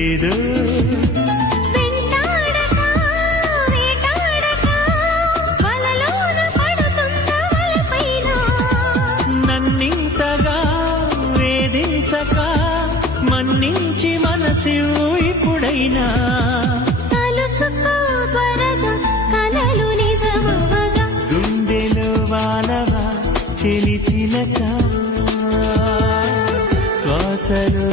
ఏదో నన్నింతగా వేధించక మన్నించి మనసివు ఇప్పుడైనా గుండెలో వానవా చెలి చిలక శ్వాసలో